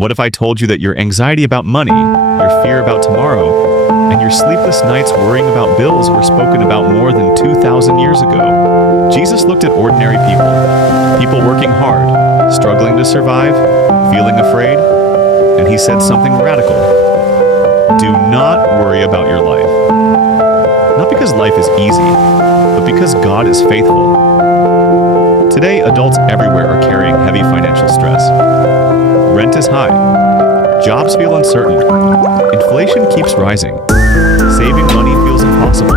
What if I told you that your anxiety about money, your fear about tomorrow, and your sleepless nights worrying about bills were spoken about more than 2,000 years ago? Jesus looked at ordinary people working hard, struggling to survive, feeling afraid, and he said something radical. Do not worry about your life. Not because life is easy, but because God is faithful. Today, adults everywhere are carrying heavy financial stress. Rent is high. Jobs feel uncertain. Inflation keeps rising. Saving money feels impossible.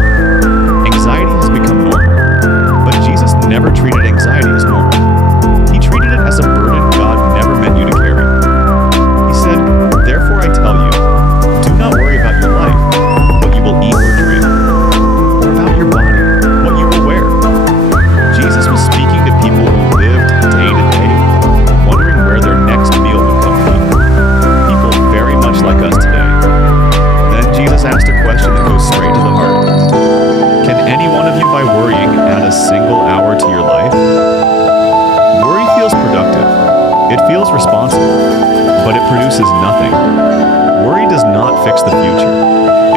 Anxiety has become normal. But Jesus never treated anxiety as normal. He treated it as a burden God never meant you to carry. He said, "Therefore I tell you, do not worry about your life, what you will eat or drink, or about your body, what you will wear." Jesus was speaking to people who lived day to day, wondering where their next meal would come from. People very much like us today. Then Jesus asked a question that goes straight to the heart. Can any one of you, by worrying, add a single hour to your life? Worry feels productive. It feels responsible, but it produces nothing. Worry does not fix the future.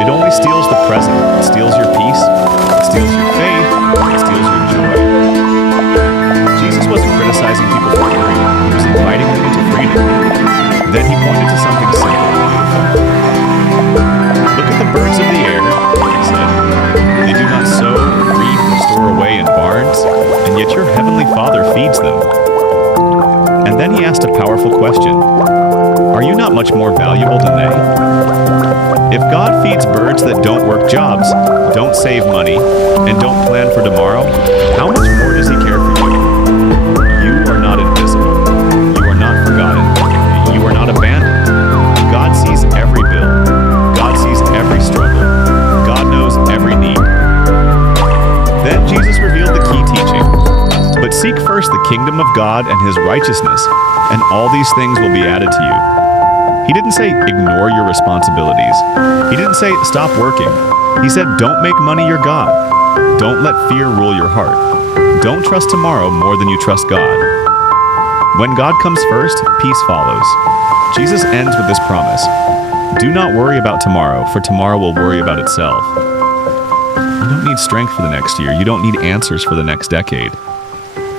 It only steals the present. It steals your peace. It steals your faith. It steals your joy. Jesus wasn't criticizing people for worrying. He was inviting them into freedom. Then he pointed to something simple and beautiful. Look at the birds of the air, he said. They do not sow, reap, or store away in barns, and yet your heavenly Father feeds them. And then he asked a powerful question. Are you not much more valuable than they? If God feeds birds that don't work jobs, don't save money, and don't plan for tomorrow, how much more does he care for you? You are not invisible. You are not forgotten. You are not abandoned. God sees every bill. God sees every struggle. God knows every need. Then Jesus revealed the key teaching. But seek first the kingdom of God and his righteousness, and all these things will be added to you. He didn't say, ignore your responsibilities. He didn't say, stop working. He said, don't make money your God. Don't let fear rule your heart. Don't trust tomorrow more than you trust God. When God comes first, peace follows. Jesus ends with this promise. Do not worry about tomorrow, for tomorrow will worry about itself. You don't need strength for the next year. You don't need answers for the next decade.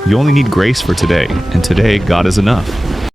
You only need grace for today, and today God is enough.